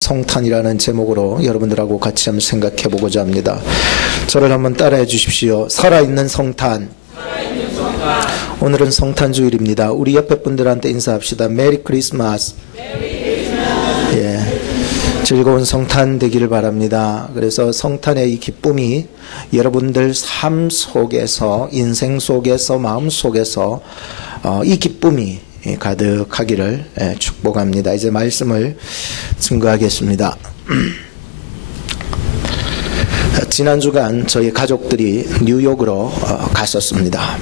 성탄이라는 제목으로 여러분들하고 같이 한번 생각해 보고자 합니다. 저를 한번 따라해 주십시오. 살아있는 성탄. 오늘은 성탄주일입니다. 우리 옆에 분들한테 인사합시다. 메리 크리스마스. 예, 즐거운 성탄 되기를 바랍니다. 그래서 성탄의 이 기쁨이 여러분들 삶 속에서, 인생 속에서, 마음 속에서 이 기쁨이 가득하기를 축복합니다. 이제 말씀을 증거하겠습니다. 지난 주간 저희 가족들이 뉴욕으로 갔었습니다.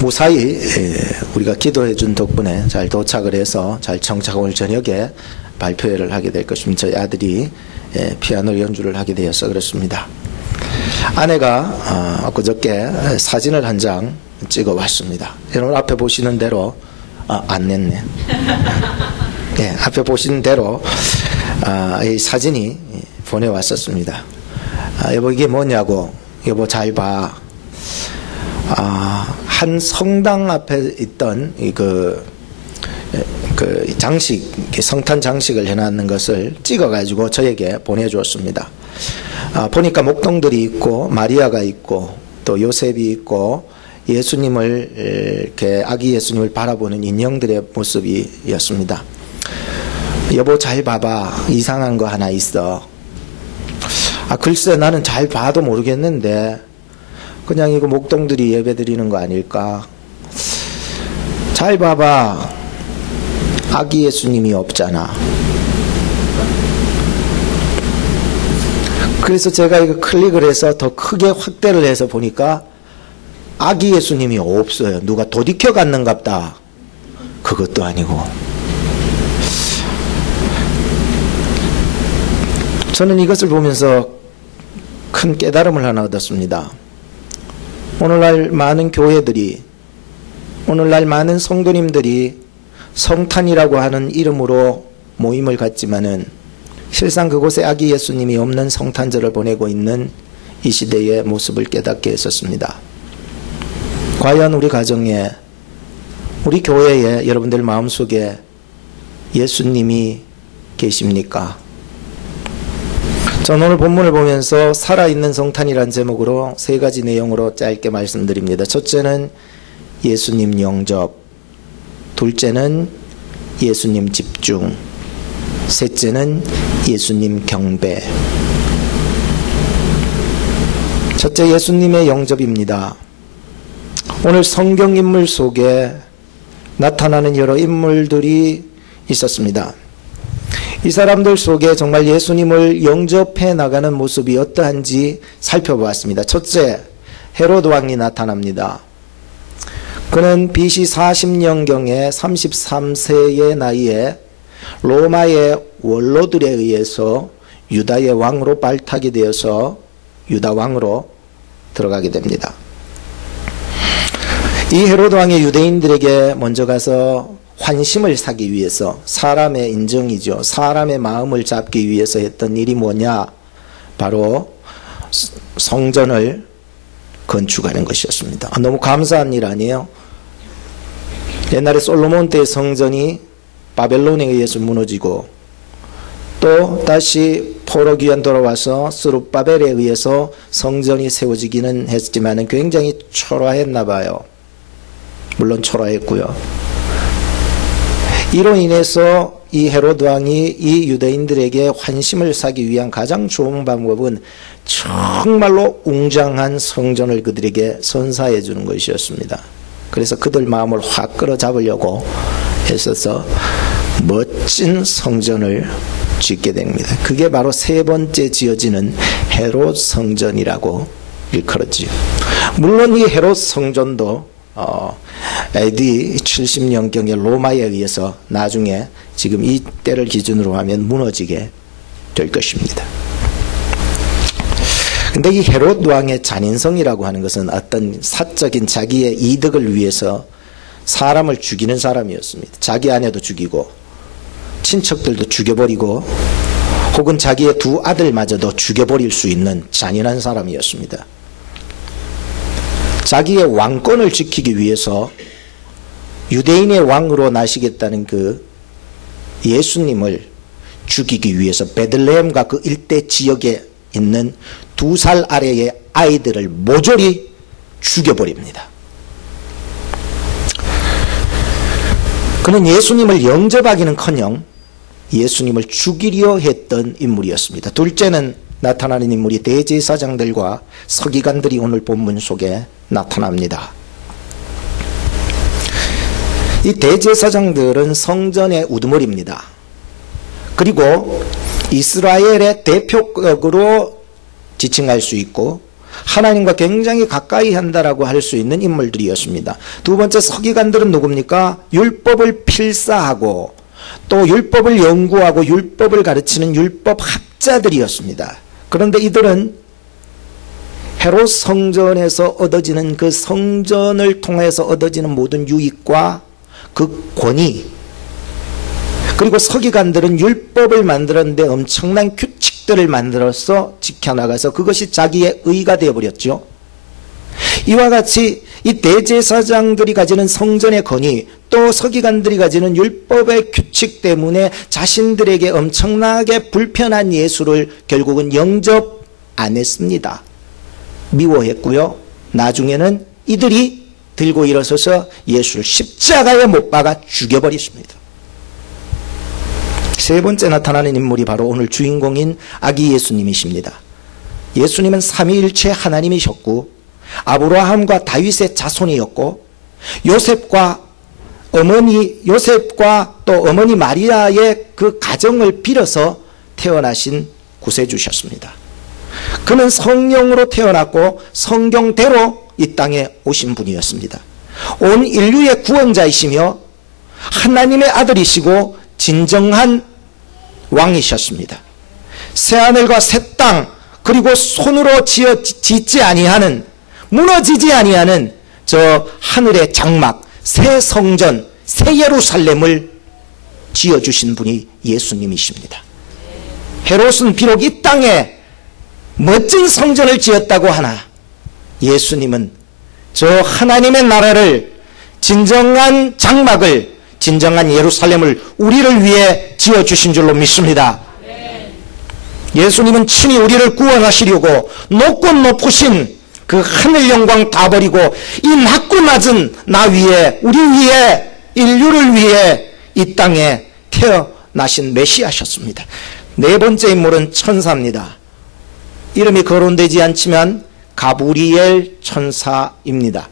무사히 우리가 기도해 준 덕분에 잘 도착을 해서 잘 정착 오늘 저녁에 발표회를 하게 될 것입니다. 저희 아들이 피아노 연주를 하게 되어서 그렇습니다. 아내가 그저께 사진을 한 장 찍어 왔습니다. 여러분 앞에 보시는 대로 안 냈네. 예, 앞에 보시는 대로 이 사진이 보내왔었습니다. 여보 이게 뭐냐고. 여보 잘 봐. 한 성당 앞에 있던 그 장식, 성탄 장식을 해놨는 것을 찍어가지고 저에게 보내주었습니다. 보니까 목동들이 있고 마리아가 있고 또 요셉이 있고 예수님을 이렇게 아기 예수님을 바라보는 인형들의 모습이었습니다. 여보 잘 봐봐. 이상한 거 하나 있어. 글쎄 나는 잘 봐도 모르겠는데 그냥 이거 목동들이 예배드리는 거 아닐까? 잘 봐봐. 아기 예수님이 없잖아. 그래서 제가 이거 클릭을 해서 더 크게 확대를 해서 보니까 아기 예수님이 없어요. 누가 도디켜 갔는갑다. 그것도 아니고. 저는 이것을 보면서 큰 깨달음을 하나 얻었습니다. 오늘날 많은 교회들이, 오늘날 많은 성도님들이 성탄이라고 하는 이름으로 모임을 갖지만은 실상 그곳에 아기 예수님이 없는 성탄절을 보내고 있는 이 시대의 모습을 깨닫게 했었습니다. 과연 우리 가정에, 우리 교회에 여러분들 마음속에 예수님이 계십니까? 저는 오늘 본문을 보면서 살아있는 성탄이라는 제목으로 세 가지 내용으로 짧게 말씀드립니다. 첫째는 예수님 영접, 둘째는 예수님 집중, 셋째는 예수님 경배. 첫째 예수님의 영접입니다. 오늘 성경 인물 속에 나타나는 여러 인물들이 있었습니다. 이 사람들 속에 정말 예수님을 영접해 나가는 모습이 어떠한지 살펴보았습니다. 첫째, 헤로드 왕이 나타납니다. 그는 BC 40년경에 33세의 나이에 로마의 원로들에 의해서 유다의 왕으로 발탁이 되어서 유다 왕으로 들어가게 됩니다. 이 헤로드 왕이 유대인들에게 먼저 가서 환심을 사기 위해서, 사람의 인정이죠. 사람의 마음을 잡기 위해서 했던 일이 뭐냐? 바로 성전을 건축하는 것이었습니다. 너무 감사한 일 아니에요? 옛날에 솔로몬 때의 성전이 바벨론에 의해서 무너지고 또 다시 포로 귀환 돌아와서 스룹바벨에 의해서 성전이 세워지기는 했지만 굉장히 초라했나 봐요. 물론 초라했고요. 이로 인해서 이 헤로드 왕이 이 유대인들에게 환심을 사기 위한 가장 좋은 방법은 정말로 웅장한 성전을 그들에게 선사해 주는 것이었습니다. 그래서 그들 마음을 확 끌어잡으려고 했어서 멋진 성전을 짓게 됩니다. 그게 바로 세 번째 지어지는 헤롯 성전이라고 일컬었지요. 물론 이 헤롯 성전도 AD 70년경에 로마에 의해서 나중에 지금 이 때를 기준으로 하면 무너지게 될 것입니다. 근데 이 헤롯 왕의 잔인성이라고 하는 것은 어떤 사적인 자기의 이득을 위해서 사람을 죽이는 사람이었습니다. 자기 아내도 죽이고 친척들도 죽여버리고 혹은 자기의 두 아들마저도 죽여버릴 수 있는 잔인한 사람이었습니다. 자기의 왕권을 지키기 위해서 유대인의 왕으로 나시겠다는 그 예수님을 죽이기 위해서 베들레헴과 그 일대 지역에 있는 2살 아래의 아이들을 모조리 죽여버립니다. 그는 예수님을 영접하기는커녕 예수님을 죽이려 했던 인물이었습니다. 둘째는 나타나는 인물이 대제사장들과 서기관들이 오늘 본문 속에 나타납니다. 이 대제사장들은 성전의 우두머리입니다. 그리고 이스라엘의 대표격으로 지칭할 수 있고 하나님과 굉장히 가까이 한다라고 할 수 있는 인물들이었습니다. 두 번째 서기관들은 누굽니까? 율법을 필사하고 또 율법을 연구하고 율법을 가르치는 율법학자들이었습니다. 그런데 이들은 헤롯 성전에서 얻어지는 그 성전을 통해서 얻어지는 모든 유익과 그 권위, 그리고 서기관들은 율법을 만들었는데 엄청난 규칙들을 만들어서 지켜나가서 그것이 자기의 의가 되어버렸죠. 이와 같이 이 대제사장들이 가지는 성전의 권위, 또 서기관들이 가지는 율법의 규칙 때문에 자신들에게 엄청나게 불편한 예수를 결국은 영접 안 했습니다. 미워했고요. 나중에는 이들이 들고 일어서서 예수를 십자가에 못 박아 죽여버렸습니다. 세 번째 나타나는 인물이 바로 오늘 주인공인 아기 예수님이십니다. 예수님은 삼위일체 하나님이셨고 아브라함과 다윗의 자손이었고 요셉과 또 어머니 마리아의 그 가정을 빌어서 태어나신 구세주셨습니다. 그는 성령으로 태어났고 성경대로 이 땅에 오신 분이었습니다. 온 인류의 구원자이시며 하나님의 아들이시고 진정한 왕이셨습니다. 새하늘과 새 땅, 그리고 손으로 짓지 아니하는, 무너지지 아니하는 저 하늘의 장막, 새 성전, 새 예루살렘을 지어주신 분이 예수님이십니다. 헤롯은 비록 이 땅에 멋진 성전을 지었다고 하나 예수님은 저 하나님의 나라를, 진정한 장막을, 진정한 예루살렘을 우리를 위해 지어주신 줄로 믿습니다. 예수님은 친히 우리를 구원하시려고 높고 높으신 그 하늘 영광 다 버리고 이 낮고 낮은 나 위에, 우리 위에, 인류를 위해 이 땅에 태어나신 메시아셨습니다. 네 번째 인물은 천사입니다. 이름이 거론되지 않지만 가브리엘 천사입니다.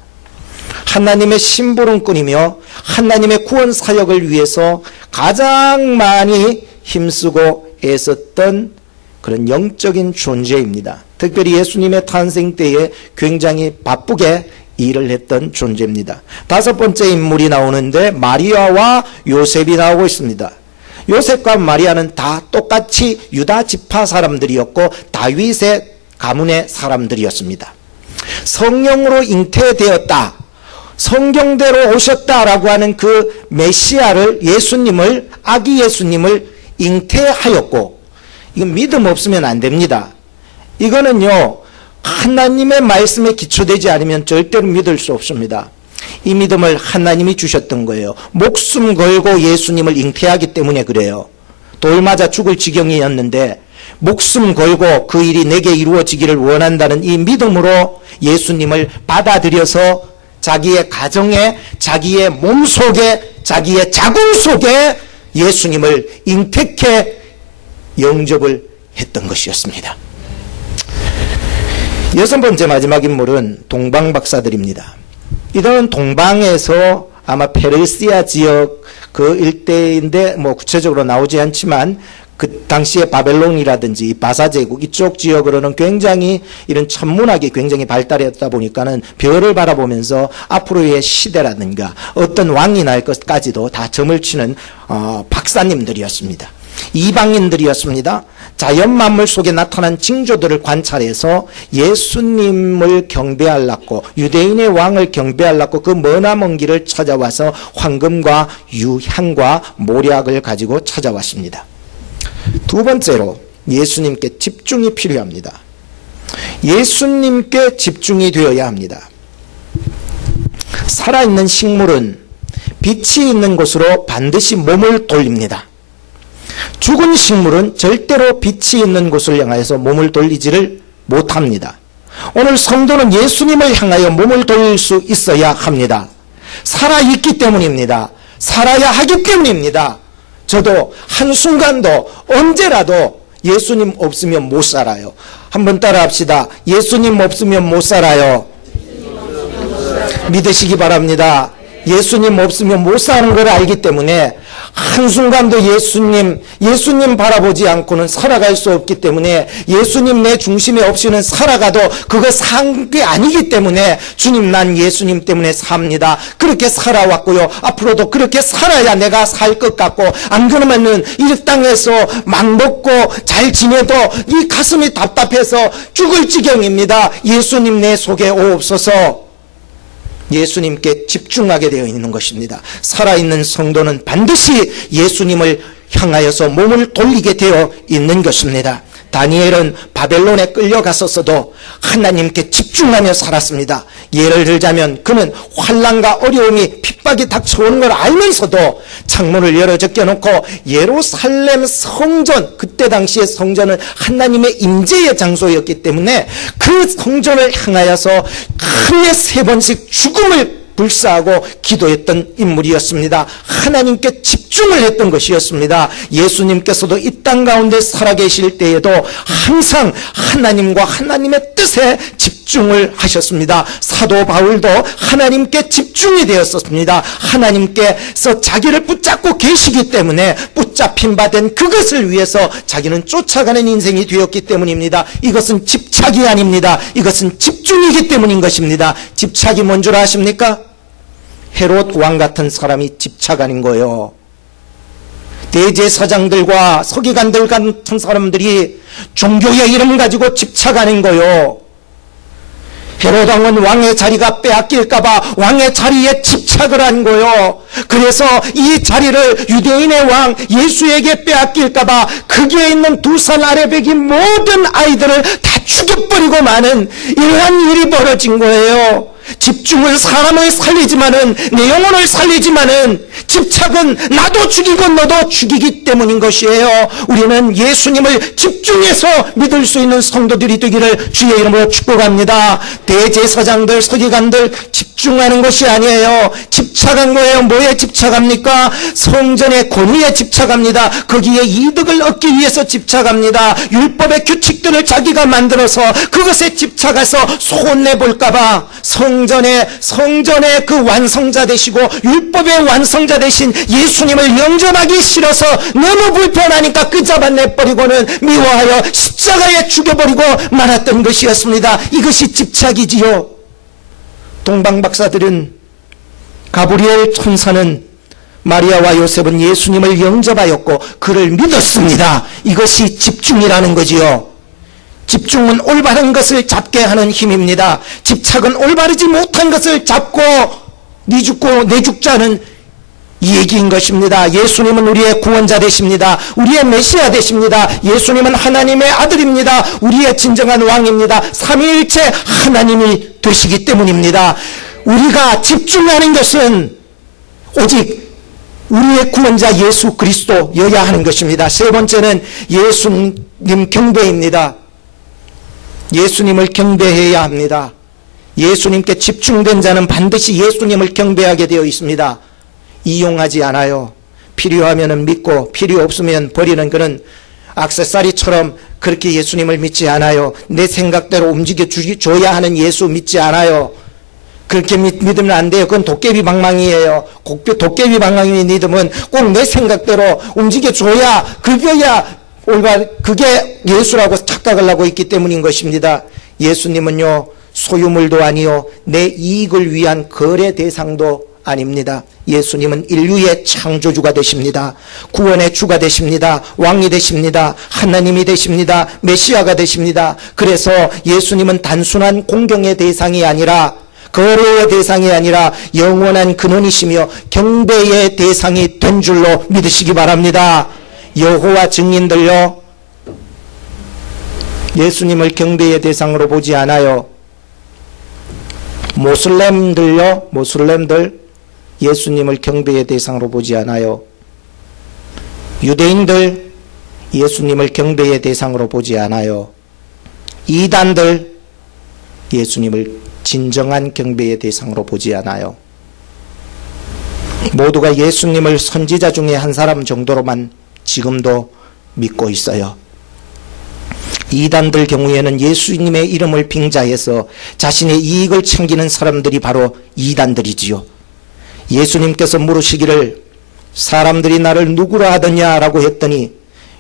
하나님의 심부름꾼이며 하나님의 구원 사역을 위해서 가장 많이 힘쓰고 애썼던 그런 영적인 존재입니다. 특별히 예수님의 탄생 때에 굉장히 바쁘게 일을 했던 존재입니다. 다섯 번째 인물이 나오는데 마리아와 요셉이 나오고 있습니다. 요셉과 마리아는 다 똑같이 유다 지파 사람들이었고 다윗의 가문의 사람들이었습니다. 성령으로 잉태되었다, 성경대로 오셨다라고 하는 그 메시아를, 예수님을, 아기 예수님을 잉태하였고, 이건 믿음 없으면 안 됩니다. 이거는요, 하나님의 말씀에 기초되지 않으면 절대로 믿을 수 없습니다. 이 믿음을 하나님이 주셨던 거예요. 목숨 걸고 예수님을 잉태하기 때문에 그래요. 돌 맞아 죽을 지경이었는데 목숨 걸고 그 일이 내게 이루어지기를 원한다는 이 믿음으로 예수님을 받아들여서 자기의 가정에, 자기의 몸속에, 자기의 자궁 속에 예수님을 잉태케 영접을 했던 것이었습니다. 여섯 번째 마지막 인물은 동방 박사들입니다. 이들은 동방에서 아마 페르시아 지역 그 일대인데 뭐 구체적으로 나오지 않지만 그 당시에 바벨론이라든지 바사제국 이쪽 지역으로는 굉장히 이런 천문학이 굉장히 발달했다 보니까는 별을 바라보면서 앞으로의 시대라든가 어떤 왕이 날 것까지도 다 점을 치는 박사님들이었습니다. 이방인들이었습니다. 자연 만물 속에 나타난 징조들을 관찰해서 예수님을 경배하려고, 유대인의 왕을 경배하려고 그 머나먼 길을 찾아와서 황금과 유향과 모략을 가지고 찾아왔습니다. 두 번째로 예수님께 집중이 필요합니다. 예수님께 집중이 되어야 합니다. 살아있는 식물은 빛이 있는 곳으로 반드시 몸을 돌립니다. 죽은 식물은 절대로 빛이 있는 곳을 향하여서 몸을 돌리지를 못합니다. 오늘 성도는 예수님을 향하여 몸을 돌릴 수 있어야 합니다. 살아있기 때문입니다. 살아야 하기 때문입니다. 저도 한순간도 언제라도 예수님 없으면 못 살아요. 한번 따라 합시다. 예수님 없으면 못 살아요. 믿으시기 바랍니다. 예수님 없으면 못 사는 걸 알기 때문에 한순간도 예수님 바라보지 않고는 살아갈 수 없기 때문에 예수님 내 중심에 없이는 살아가도 그거 산 게 아니기 때문에 주님 난 예수님 때문에 삽니다. 그렇게 살아왔고요. 앞으로도 그렇게 살아야 내가 살 것 같고 안 그러면은 이 땅에서 막 먹고 잘 지내도 이 가슴이 답답해서 죽을 지경입니다. 예수님 내 속에 오옵소서. 예수님께 집중하게 되어 있는 것입니다. 살아있는 성도는 반드시 예수님을 향하여서 몸을 돌리게 되어 있는 것입니다. 다니엘은 바벨론에 끌려갔었어도 하나님께 집중하며 살았습니다. 예를 들자면 그는 환난과 어려움이 핍박이 닥쳐오는 걸 알면서도 창문을 열어 제껴놓고 예루살렘 성전, 그때 당시의 성전은 하나님의 임재의 장소였기 때문에 그 성전을 향하여서 하루에 3번씩 죽음을 불사하고 기도했던 인물이었습니다. 하나님께 집중을 했던 것이었습니다. 예수님께서도 이 땅 가운데 살아계실 때에도 항상 하나님과 하나님의 뜻에 집중을 하셨습니다. 사도 바울도 하나님께 집중이 되었었습니다. 하나님께서 자기를 붙잡고 계시기 때문에 붙잡힌 바 된 그것을 위해서 자기는 쫓아가는 인생이 되었기 때문입니다. 이것은 집착이 아닙니다. 이것은 집중이기 때문인 것입니다. 집착이 뭔 줄 아십니까? 헤롯 왕 같은 사람이 집착 아닌 거예요. 대제사장들과 서기관들 같은 사람들이 종교의 이름 가지고 집착 아닌 거예요. 헤롯 왕은 왕의 자리가 빼앗길까봐 왕의 자리에 집착을 한 거예요. 그래서 이 자리를 유대인의 왕 예수에게 빼앗길까봐 거기에 있는 2살 아래 백인 모든 아이들을 다 죽여버리고 마는 이러한 일이 벌어진 거예요. 집중은 사람을 살리지만은 내 영혼을 살리지만은 집착은 나도 죽이고 너도 죽이기 때문인 것이에요. 우리는 예수님을 집중해서 믿을 수 있는 성도들이 되기를 주의 이름으로 축복합니다. 대제사장들 서기관들 집중하는 것이 아니에요. 집착한 거예요. 뭐에 집착합니까? 성전의 권위에 집착합니다. 거기에 이득을 얻기 위해서 집착합니다. 율법의 규칙들을 자기가 만들어서 그것에 집착해서 손내볼까봐 성전의 그 완성자 되시고 율법의 완성자 되신 예수님을 영접하기 싫어서 너무 불편하니까 끄잡아내버리고는 미워하여 십자가에 죽여버리고 말았던 것이었습니다. 이것이 집착이지요. 동방박사들은 가브리엘 천사는 마리아와 요셉은 예수님을 영접하였고 그를 믿었습니다. 이것이 집중이라는 거지요. 집중은 올바른 것을 잡게 하는 힘입니다. 집착은 올바르지 못한 것을 잡고 네 죽고 내 죽자는 이 얘기인 것입니다. 예수님은 우리의 구원자 되십니다. 우리의 메시아 되십니다. 예수님은 하나님의 아들입니다. 우리의 진정한 왕입니다. 삼위일체 하나님이 되시기 때문입니다. 우리가 집중하는 것은 오직 우리의 구원자 예수 그리스도여야 하는 것입니다. 세 번째는 예수님 경배입니다. 예수님을 경배해야 합니다. 예수님께 집중된 자는 반드시 예수님을 경배하게 되어 있습니다. 이용하지 않아요. 필요하면 믿고 필요 없으면 버리는 그런 액세서리처럼 그렇게 예수님을 믿지 않아요. 내 생각대로 움직여줘야 하는 예수 믿지 않아요. 그렇게 믿으면 안 돼요. 그건 도깨비 방망이에요. 도깨비 방망이 믿으면 꼭 내 생각대로 움직여줘야 그게 예수라고 착각을 하고 있기 때문인 것입니다. 예수님은요 소유물도 아니요 내 이익을 위한 거래 대상도 아닙니다. 예수님은 인류의 창조주가 되십니다. 구원의 주가 되십니다. 왕이 되십니다. 하나님이 되십니다. 메시아가 되십니다. 그래서 예수님은 단순한 공경의 대상이 아니라 거래의 대상이 아니라 영원한 근원이시며 경배의 대상이 된 줄로 믿으시기 바랍니다. 여호와 증인들요 예수님을 경배의 대상으로 보지 않아요. 모슬렘들 예수님을 경배의 대상으로 보지 않아요. 유대인들 예수님을 경배의 대상으로 보지 않아요. 이단들 예수님을 진정한 경배의 대상으로 보지 않아요. 모두가 예수님을 선지자 중에 한 사람 정도로만 지금도 믿고 있어요. 이단들 경우에는 예수님의 이름을 빙자해서 자신의 이익을 챙기는 사람들이 바로 이단들이지요. 예수님께서 물으시기를 사람들이 나를 누구라 하더냐라고 했더니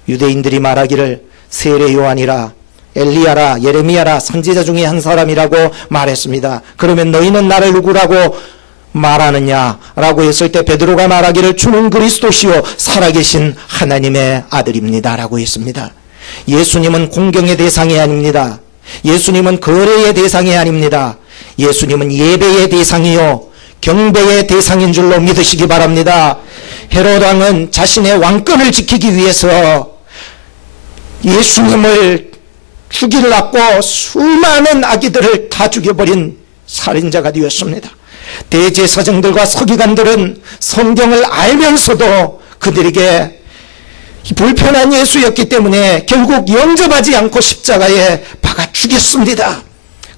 유대인들이 말하기를 세례 요한이라 엘리야라 예레미야라 선지자 중에 한 사람이라고 말했습니다. 그러면 너희는 나를 누구라고 말하느냐라고 했을 때 베드로가 말하기를 주는 그리스도시요 살아계신 하나님의 아들입니다라고 했습니다. 예수님은 공경의 대상이 아닙니다. 예수님은 거래의 대상이 아닙니다. 예수님은 예배의 대상이요 경배의 대상인 줄로 믿으시기 바랍니다. 헤롯 왕은 자신의 왕권을 지키기 위해서 예수님을 죽이려고 수많은 아기들을 다 죽여버린 살인자가 되었습니다. 대제사장들과 서기관들은 성경을 알면서도 그들에게 불편한 예수였기 때문에 결국 영접하지 않고 십자가에 박아 죽였습니다.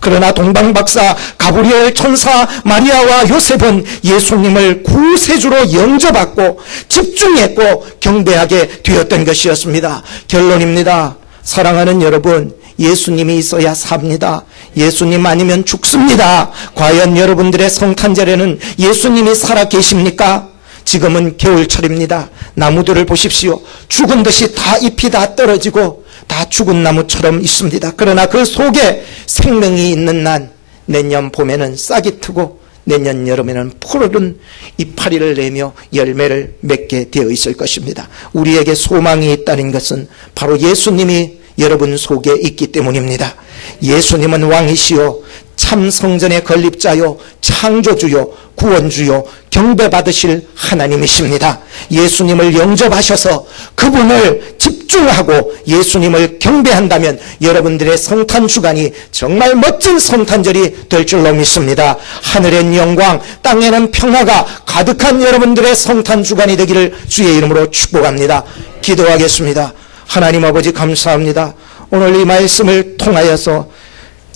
그러나 동방박사 가브리엘 천사 마리아와 요셉은 예수님을 구세주로 영접받고 집중했고 경배하게 되었던 것이었습니다. 결론입니다. 사랑하는 여러분, 예수님이 있어야 삽니다. 예수님 아니면 죽습니다. 과연 여러분들의 성탄절에는 예수님이 살아 계십니까? 지금은 겨울철입니다. 나무들을 보십시오. 죽은 듯이 다 잎이 다 떨어지고 다 죽은 나무처럼 있습니다. 그러나 그 속에 생명이 있는 날, 내년 봄에는 싹이 트고 내년 여름에는 푸르른 이파리를 내며 열매를 맺게 되어 있을 것입니다. 우리에게 소망이 있다는 것은 바로 예수님이 여러분 속에 있기 때문입니다. 예수님은 왕이시요 참 성전의 건립자요 창조주요 구원주요 경배받으실 하나님이십니다. 예수님을 영접하셔서 그분을 집중하고 예수님을 경배한다면 여러분들의 성탄주간이 정말 멋진 성탄절이 될 줄로 믿습니다. 하늘엔 영광 땅에는 평화가 가득한 여러분들의 성탄주간이 되기를 주의 이름으로 축복합니다. 기도하겠습니다. 하나님 아버지 감사합니다. 오늘 이 말씀을 통하여서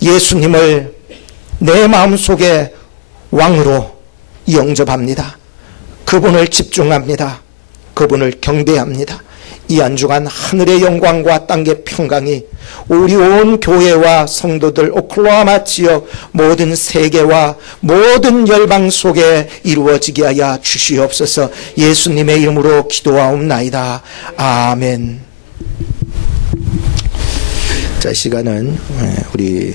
예수님을 내 마음속에 왕으로 영접합니다. 그분을 집중합니다. 그분을 경배합니다. 이 한 주간 하늘의 영광과 땅의 평강이 우리 온 교회와 성도들 오클라호마 지역 모든 세계와 모든 열방 속에 이루어지게 하여 주시옵소서. 예수님의 이름으로 기도하옵나이다. 아멘. 자, 시간은 우리